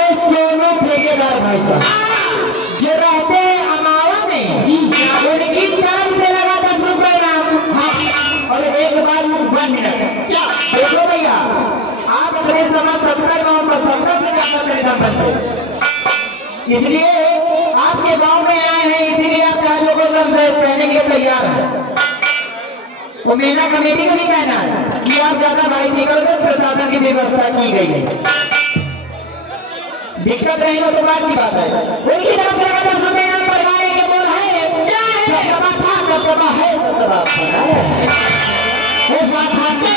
हमारे सोनू ठेकेदार भाई साहब जो रहते हैं अमावा में जी, उनकी तरफ से लगा 10 रुपए नाम। और एक बार 1 मिनट क्या देखो भैया, आप अपने समय 70 गाँव पर 70 से ज्यादा खरीदा बनते, इसलिए आपके गांव में आए हैं, इसीलिए आप ताजों को पहनने के लिए तैयार हैं। वो मेला कमेटी को नहीं कहना है कि आप ज्यादा भाई निकल कर प्रसाधन की व्यवस्था की गई है, दिक्कत नहीं हो तो बात की बात है। उनकी तरफ से लगा 10 रुपए नाम परवाने के बोल है क्या है, दबा था दबा है दबा वो बात खाते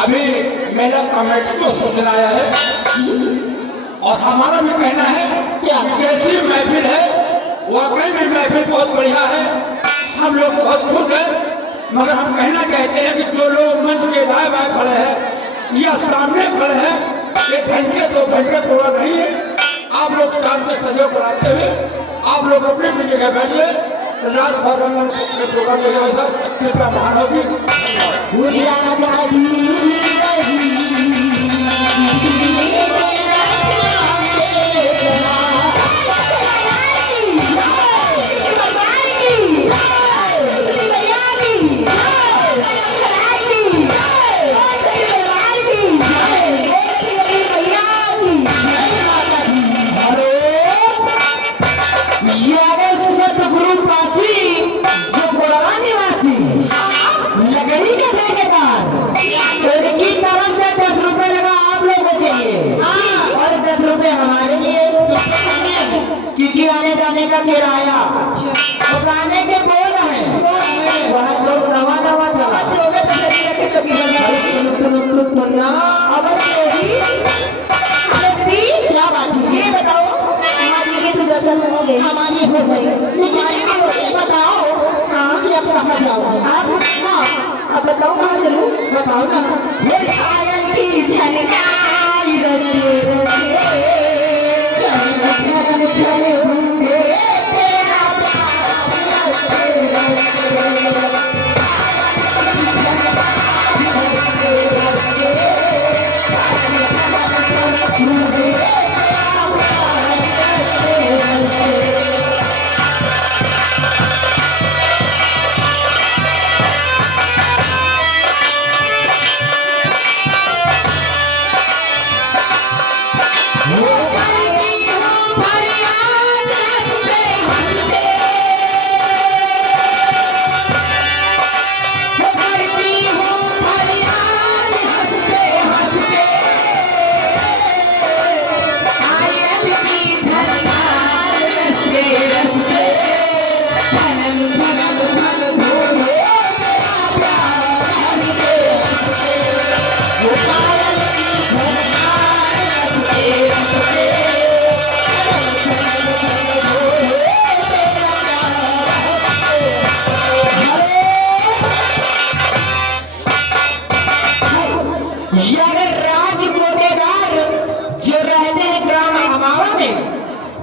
अभी मेला कमेटी को सूचना आया है और हमारा भी कहना है कि कैसी महफिल है, वाकई में महफिल बहुत बढ़िया है, हम लोग बहुत खुश हैं। मगर हम कहना चाहते हैं कि जो लोग मंच के दाएं बाएं खड़े हैं या सामने खड़े हैं, 1 घंटे 2 घंटे थोड़ा नहीं है, आप लोग शाम से सहयोग कराते हुए आप लोग अपनी अपनी जगह बैठिए। रात भर प्रोग्राम कृपया महानवी क्योंकि आने जाने का किराया तो गाने के बोल है वह तो नवा नवा चला क्या बात है, ये बताओ हमारी ये दर्शन हो गए, हमारी हो गई, बताओ कि अब कहाँ जाओगे आप? हाँ अब बताओ कहाँ चलूं, बताओ ना।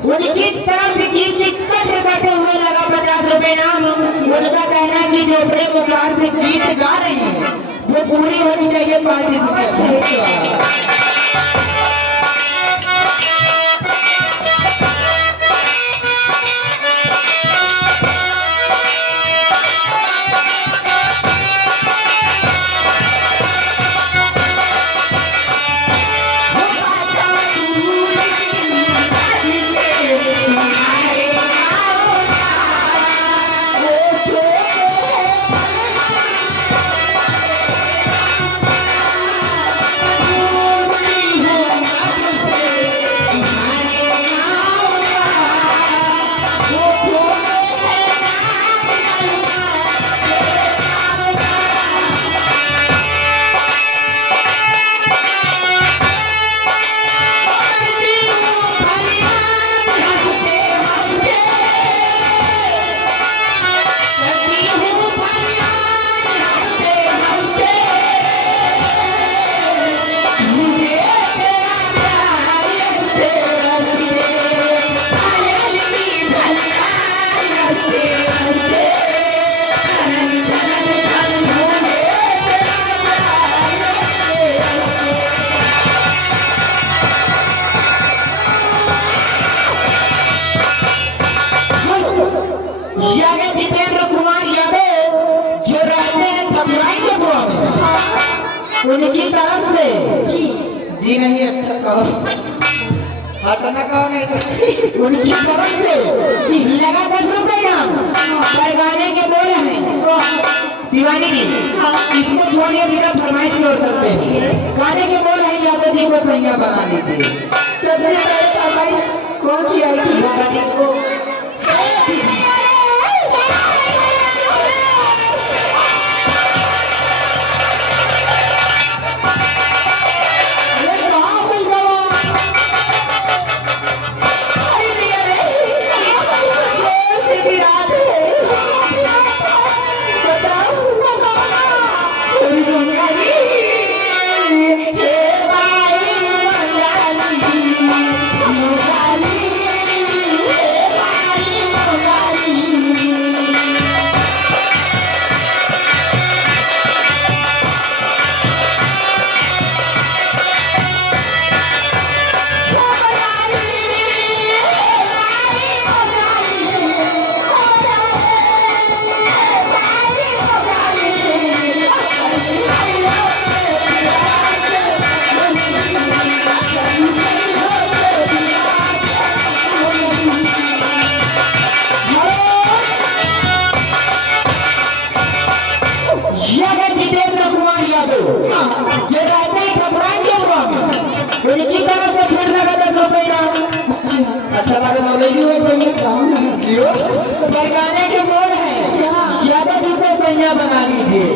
उनकी तरफ की दिक्कत करते हुए लगा 50 रुपए नाम। उनका कहना है कि जो अपने मुखार से गीत गा रही है वो पूरी होनी चाहिए पार्टिसिपेट। उनकी तरफ से जी नहीं, अच्छा कहो, हटना कहो नहीं तो उनकी तरफ से लगा 10 रुपए नाम पर गाने के बोल हैं शिवानी जी, इसको छोड़िए, बिना फरमाइश की ओर चलते हैं। गाने के बोल हैं यादव जी को सैया बना लीजिए। सबसे पहले फरमाइश कौन सी आई थी गाने को? उनकी तरफ से फिर लगा 10 रुपए अच्छा लगा तो ले लीजिए। पर गाने के बोल है यादव जी को सैया बना लीजिए।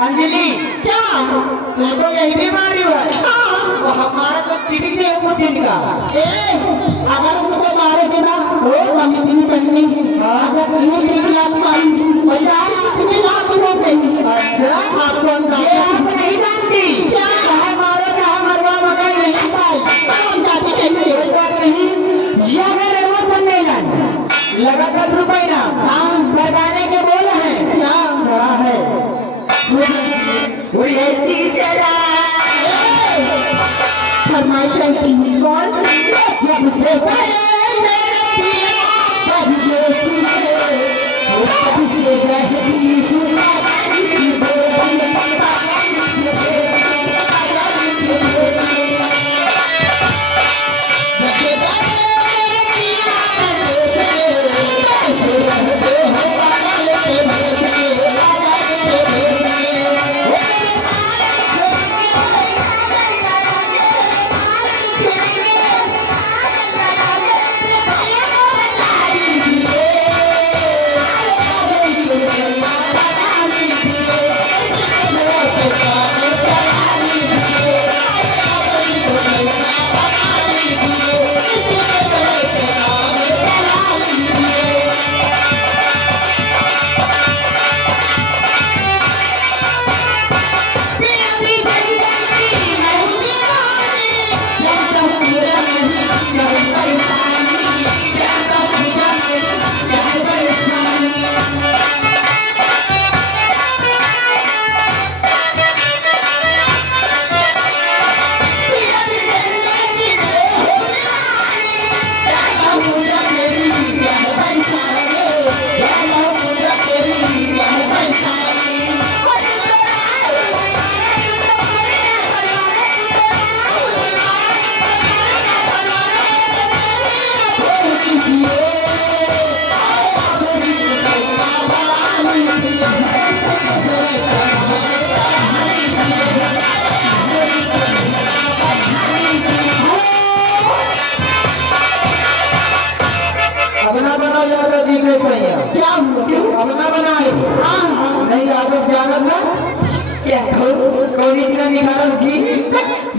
अंजलि क्या मैं तो यही बीमारी है तो हमारा तो चिड़ी से हमको दिन का अगर उनको मारोगे ना तो मम्मी की बहनी अगर इन्हें 3 लाख पाई 50 कितने लाख लोगे। अच्छा आपको ये आप नहीं जानती क्या चाहे मारो चाहे मरवा मगर नहीं पाई कौन जाती है कोई बात नहीं ये अगर वो तो नहीं जान लगा 10 रुपए ना लगाने के बोल है क्या खड़ा है वो ऐसी चला फरमाइश रही कौन जब से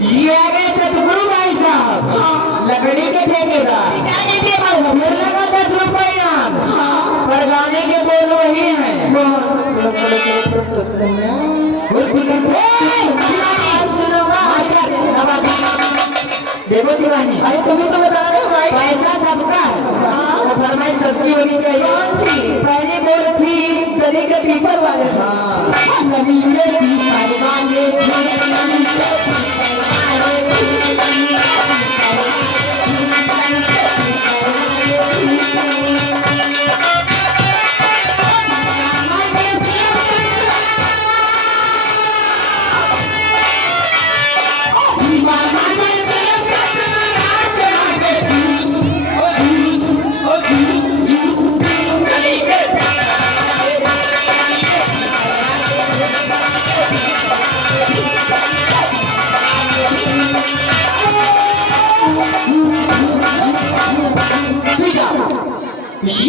ये आ गए सतगुरु भाई साहब, लकड़ी के ठेकेदार, फिर लगा 10 रुपए इनाम, पर गाने के बोल वही है। देखो दीवानी, अरे तुम्हें तो बता रहे हो भाई, पैसा सबका है, फरमाइश सबकी होनी चाहिए। कौन सी? पहली बोल थी गली के पीपर वाले। हाँ, नदी में पीपर वाले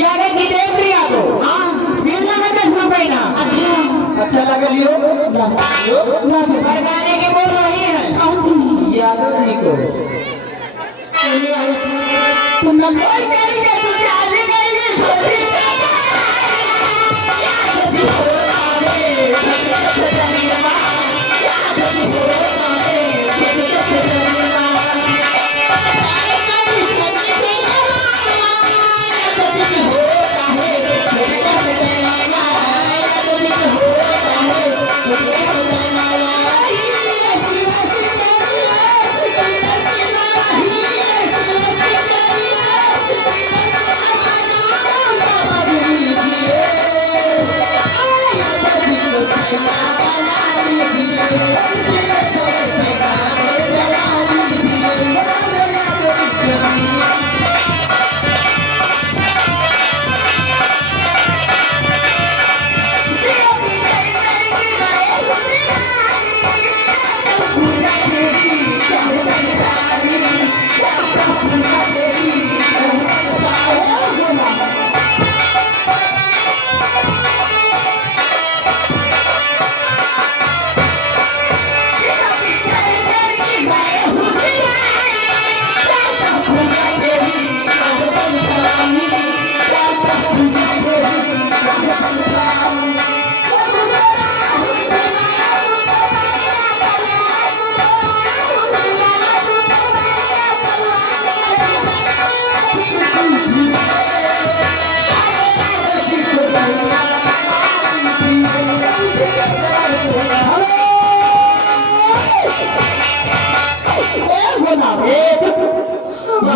यारे की देख रही हो? फिर लगा 10 रुपए ना। अच्छा लगे लियो पर गाने के बोल वही है। यादव जी को तुम लोग कोई करेंगे तो आगे करेंगे।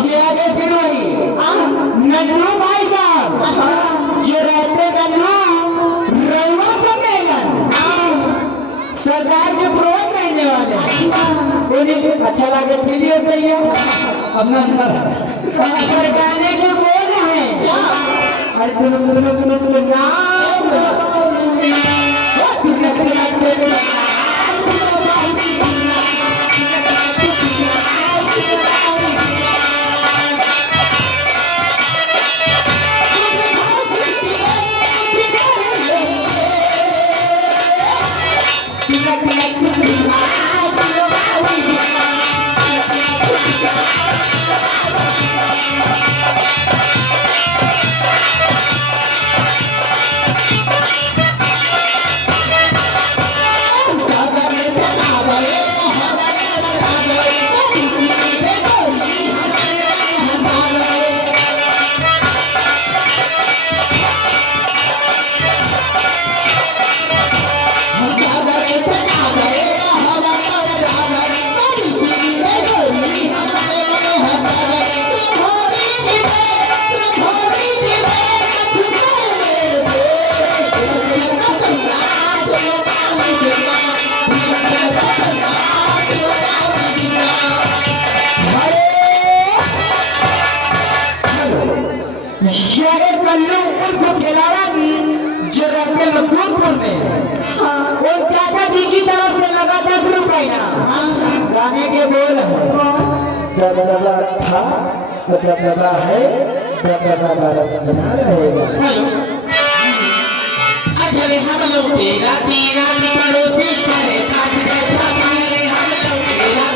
ये आगे फिर वही नन्नू भाई साहब जो रहते नन्नू रउआ सम्मेलन सरदार के प्रोज रहने वाले उन्हें अच्छा लगे ठेली होती है अपना अंदर अगर गाने के बोल हैं अरे तुम कल्लू उर्फ खिलाड़ा जो रहते मकबूलपुर में वो चाचा जी की तरफ से लगा 10 रुपए ना गाने के बोल है दबदबा था दबदबा है दबदबा बना रहेगा। अरे हम लोग तेरा तेरा पड़ोसी करे हम लोग तेरा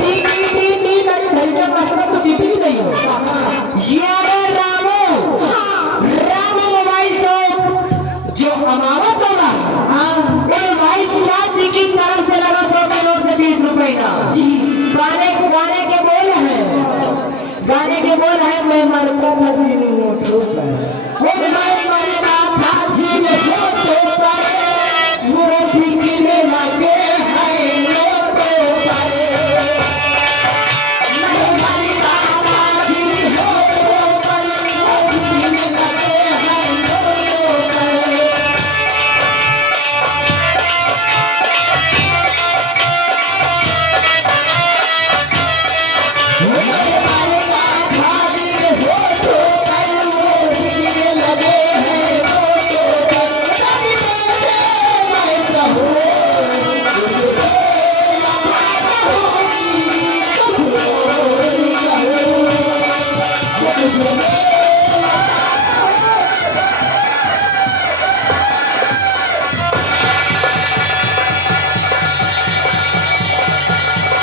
ठीक